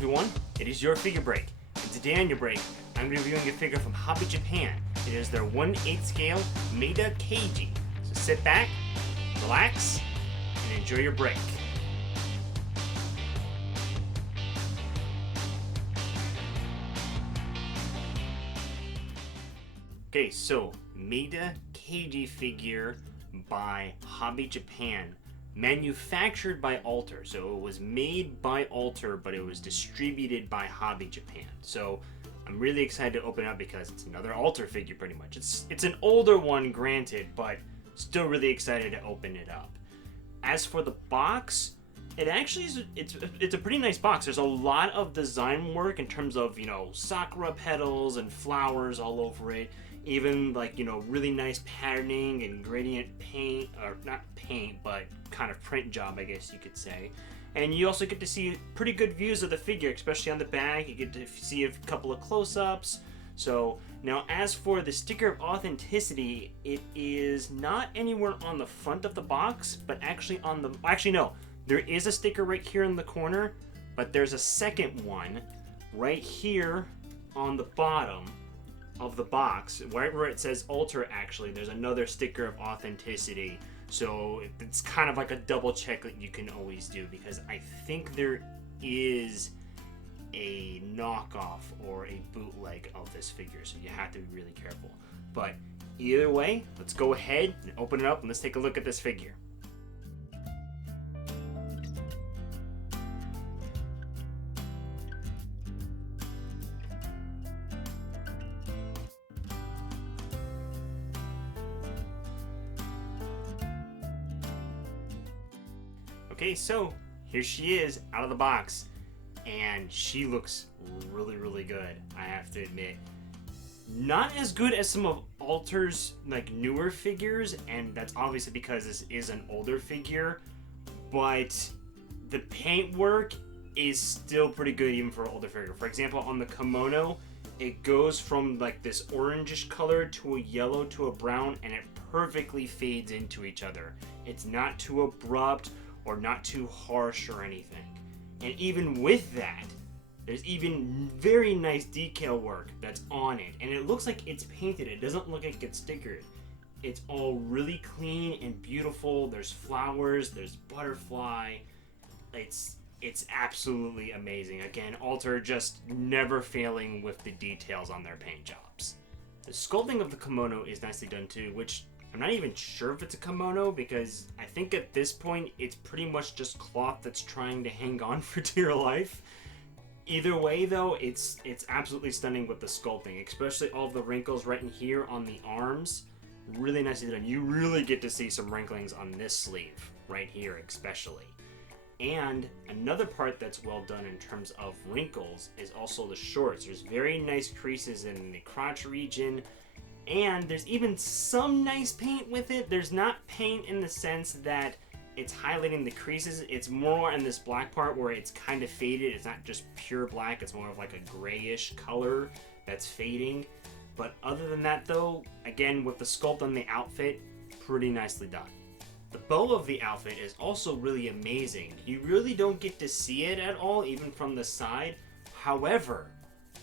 everyone, it is your figure break, and today on your break, I'm going to be reviewing a figure from Hobby Japan. It is their 1/8 scale Maeda Keiji. So sit back, relax, and enjoy your break. Okay, so Maeda Keiji figure by Hobby Japan. Manufactured by Alter, so it was made by Alter, but it was distributed by Hobby Japan. So I'm really excited to open it up because it's another Alter figure, pretty much. It's an older one, granted, but still really excited to open it up. As for the box, it actually is it's a pretty nice box. There's a lot of design work in terms of sakura petals and flowers all over it. Even really nice patterning and gradient paint, or not paint, but kind of print job, I guess you could say. And you also get to see pretty good views of the figure, especially on the back. You get to see a couple of close-ups. So now, as for the sticker of authenticity, it is not anywhere on the front of the box, but actually on the no, there is a sticker right here in the corner, but there's a second one right here on the bottom of the box, right where it says Alter. Actually, there's another sticker of authenticity, so it's kind of like a double check that you can always do, because I think there is a knockoff or a bootleg of this figure, so you have to be really careful. But either way, let's go ahead and open it up and let's take a look at this figure. Okay, so here she is out of the box, and she looks really, really good, I have to admit. Not as good as some of Alter's newer figures, and that's obviously because this is an older figure, but the paint work is still pretty good even for an older figure. For example, on the kimono, it goes from this orangish color to a yellow to a brown, and it perfectly fades into each other. It's not too abrupt or not too harsh or anything. And even with that, there's even very nice decal work that's on it. And it looks like it's painted. It doesn't look like it's stickered. It's all really clean and beautiful. There's flowers, there's butterfly. It's absolutely amazing. Again, Alter just never failing with the details on their paint jobs. The sculpting of the kimono is nicely done too, which I'm not even sure if it's a kimono, because I think at this point it's pretty much just cloth that's trying to hang on for dear life. Either way though, it's absolutely stunning with the sculpting, especially all of the wrinkles right in here on the arms. Really nicely done. You really get to see some wrinklings on this sleeve right here especially. And another part that's well done in terms of wrinkles is also the shorts. There's very nice creases in the crotch region, and there's even some nice paint with it. There's not paint in the sense that it's highlighting the creases. It's more in this black part where it's kind of faded. It's not just pure black. It's more of like a grayish color that's fading. But other than that though, again, with the sculpt on the outfit, pretty nicely done. The bow of the outfit is also really amazing. You really don't get to see it at all, even from the side. However,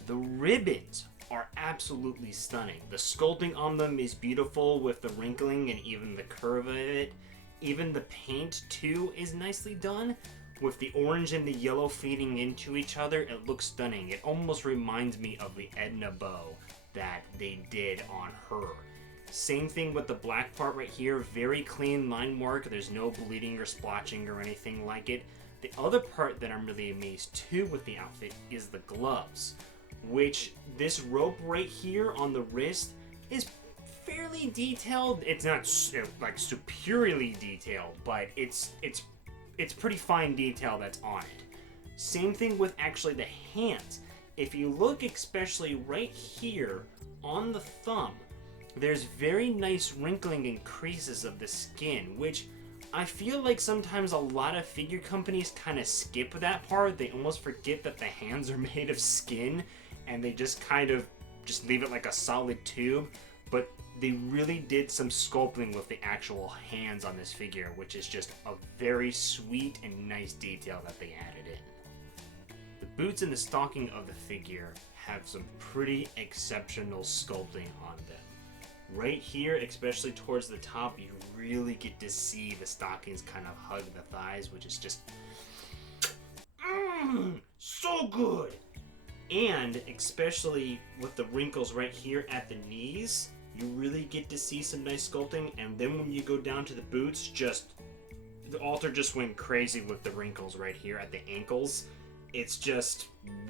the ribbons are absolutely stunning. The sculpting on them is beautiful with the wrinkling and even the curve of it. Even the paint too is nicely done. With the orange and the yellow fading into each other, it looks stunning. It almost reminds me of the Edna bow that they did on her. Same thing with the black part right here. Very clean line work. There's no bleeding or splotching or anything like it. The other part that I'm really amazed too with the outfit is the gloves, which this rope right here on the wrist is fairly detailed. It's not superiorly detailed, but it's pretty fine detail that's on it. Same thing with actually the hands. If you look especially right here on the thumb, there's very nice wrinkling and creases of the skin, which I feel like sometimes a lot of figure companies kind of skip that part. They almost forget that the hands are made of skin, and they just kind of just leave it like a solid tube. But they really did some sculpting with the actual hands on this figure, which is just a very sweet and nice detail that they added in. The boots and the stocking of the figure have some pretty exceptional sculpting on them. Right here, especially towards the top, you really get to see the stockings kind of hug the thighs, which is just so good. And especially with the wrinkles right here at the knees, you really get to see some nice sculpting. And then when you go down to the boots, the altar just went crazy with the wrinkles right here at the ankles. It's just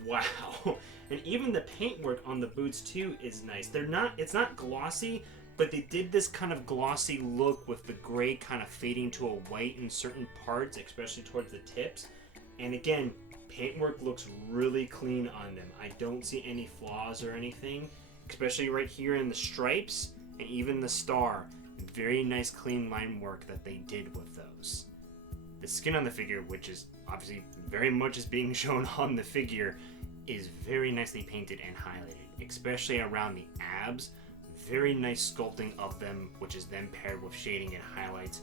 wow. And even the paintwork on the boots too is nice. It's not glossy, but they did this kind of glossy look with the gray kind of fading to a white in certain parts, especially towards the tips. And again, paintwork looks really clean on them. I don't see any flaws or anything, especially right here in the stripes and even the star. Very nice clean line work that they did with those. The skin on the figure, which is obviously very much is being shown on the figure, is very nicely painted and highlighted, especially around the abs. Very nice sculpting of them, which is then paired with shading and highlights.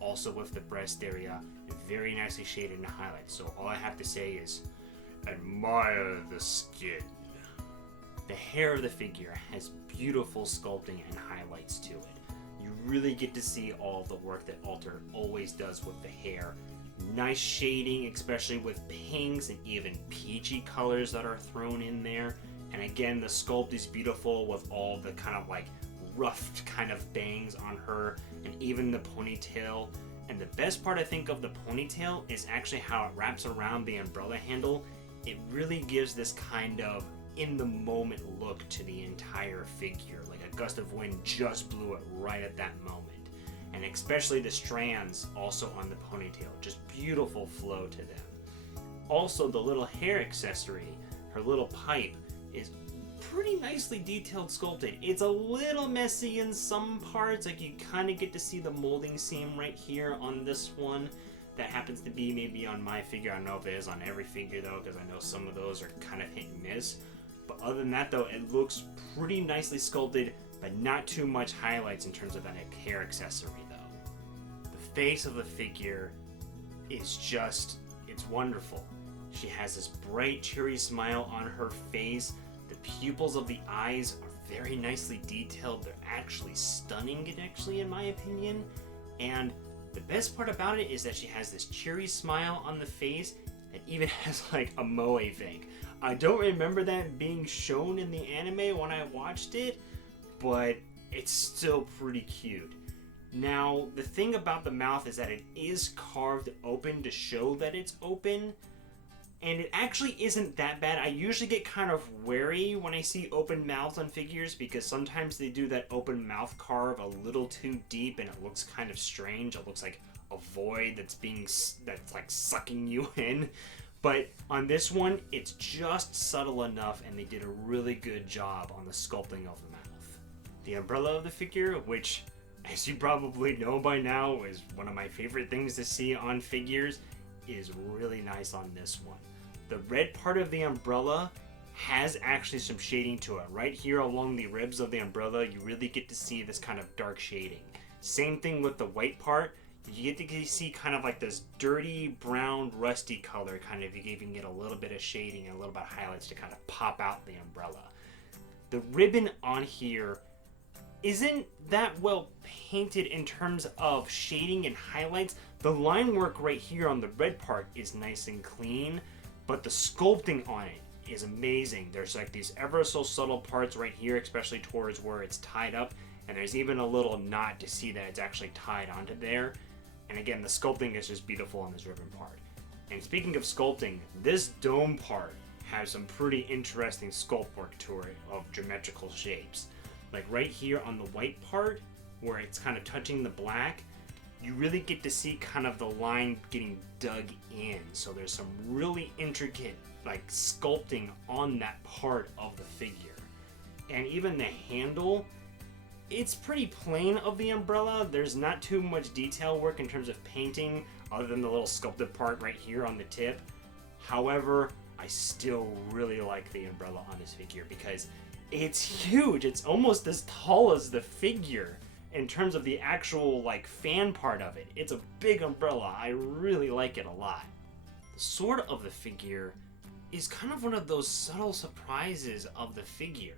Also with the breast area, very nicely shaded and highlighted. So all I have to say is, admire the skin. The hair of the figure has beautiful sculpting and highlights to it. You really get to see all the work that Alter always does with the hair. Nice shading, especially with pinks and even peachy colors that are thrown in there. And again, the sculpt is beautiful with all the kind of like rough kind of bangs on her, and even the ponytail. And the best part I think of the ponytail is actually how it wraps around the umbrella handle. It really gives this kind of in the moment look to the entire figure, like a gust of wind just blew it right at that moment. And especially the strands also on the ponytail, just beautiful flow to them. Also the little hair accessory, her little pipe, is pretty nicely detailed sculpted. It's a little messy in some parts, like you kind of get to see the molding seam right here on this one. That happens to be maybe on my figure. I don't know if it is on every figure though, because I know some of those are kind of hit and miss. But other than that though, it looks pretty nicely sculpted, but not too much highlights in terms of that hair accessory though. The face of the figure is just, it's wonderful. She has this bright, cheery smile on her face. The pupils of the eyes are very nicely detailed. They're actually stunning, in my opinion. And the best part about it is that she has this cheery smile on the face that even has like a moe thing. I don't remember that being shown in the anime when I watched it, but it's still pretty cute. Now, the thing about the mouth is that it is carved open to show that it's open, and it actually isn't that bad. I usually get kind of wary when I see open mouths on figures because sometimes they do that open mouth carve a little too deep and it looks kind of strange. It looks like a void that's like sucking you in. But on this one, it's just subtle enough and they did a really good job on the sculpting of the mouth. The umbrella of the figure, which as you probably know by now is one of my favorite things to see on figures, is really nice on this one. The red part of the umbrella has actually some shading to it. Right here along the ribs of the umbrella, you really get to see this kind of dark shading. Same thing with the white part. You get to see kind of like this dirty brown rusty color, kind of giving it a little bit of shading and a little bit of highlights to kind of pop out the umbrella. The ribbon on here isn't that well painted in terms of shading and highlights. The line work right here on the red part is nice and clean, but the sculpting on it is amazing. There's like these ever so subtle parts right here, especially towards where it's tied up, and there's even a little knot to see that it's actually tied onto there. And again, the sculpting is just beautiful on this ribbon part. And speaking of sculpting, this dome part has some pretty interesting sculpt work to it of geometrical shapes. Like right here on the white part, where it's kind of touching the black, you really get to see kind of the line getting dug in. So there's some really intricate like sculpting on that part of the figure. And even the handle, it's pretty plain of the umbrella. There's not too much detail work in terms of painting other than the little sculpted part right here on the tip. However, I still really like the umbrella on this figure because it's huge. It's almost as tall as the figure in terms of the actual like fan part of it. It's a big umbrella. I really like it a lot. The sword of the figure is kind of one of those subtle surprises of the figure.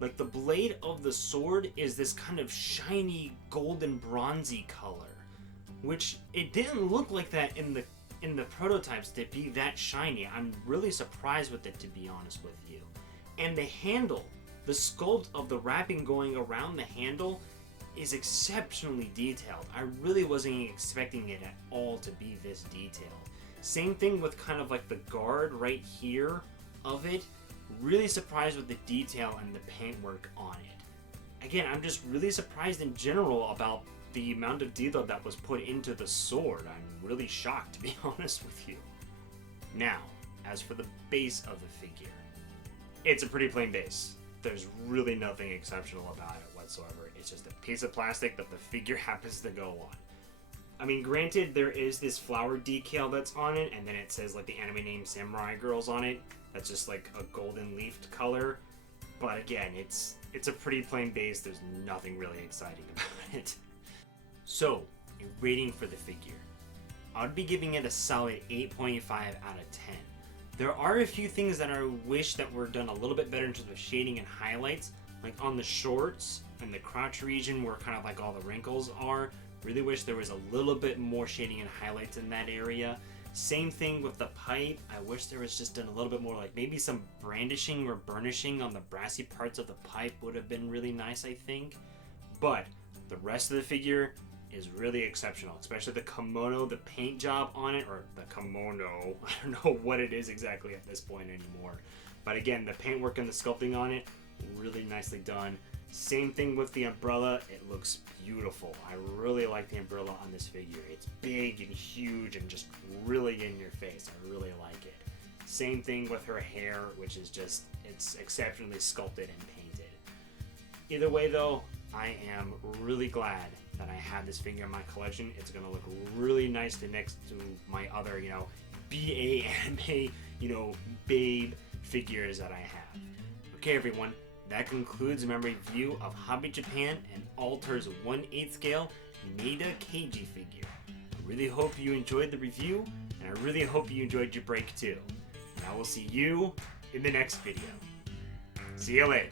Like the blade of the sword is this kind of shiny golden bronzy color, which it didn't look like that in the prototypes to be that shiny. I'm really surprised with it, to be honest with you. And the handle, the sculpt of the wrapping going around the handle is exceptionally detailed. I really wasn't expecting it at all to be this detailed. Same thing with kind of like the guard right here of it. Really surprised with the detail and the paintwork on it. Again, I'm just really surprised in general about the amount of detail that was put into the sword. I'm really shocked, to be honest with you. Now, as for the base of the figure, it's a pretty plain base. There's really nothing exceptional about it whatsoever. It's just a piece of plastic that the figure happens to go on. I mean, granted, there is this flower decal that's on it, and then it says like the anime name Samurai Girls on it. That's just like a golden leafed color. But again, it's a pretty plain base. There's nothing really exciting about it. So, a rating for the figure. I would be giving it a solid 8.5 out of 10. There are a few things that I wish that were done a little bit better in terms of shading and highlights. Like on the shorts and the crotch region where kind of like all the wrinkles are. Really wish there was a little bit more shading and highlights in that area. Same thing with the pipe. I wish there was just done a little bit more, like maybe some brandishing or burnishing on the brassy parts of the pipe would have been really nice, I think. But the rest of the figure is really exceptional, especially the kimono, the paint job on it, or the kimono. I don't know what it is exactly at this point anymore. But again, the paintwork and the sculpting on it, really nicely done. Same thing with the umbrella. It looks beautiful. I really like the umbrella on this figure. It's big and huge and just really in your face. I really like it. Same thing with her hair, which is just, it's exceptionally sculpted and painted. Either way though, I am really glad that I have this figure in my collection. It's going to look really nice next to my other, BA anime, babe figures that I have. Okay, everyone. That concludes my review of Hobby Japan and Alter's 1/8 scale Maeda Keiji figure. I really hope you enjoyed the review, and I really hope you enjoyed your break too. And I will see you in the next video. See you later.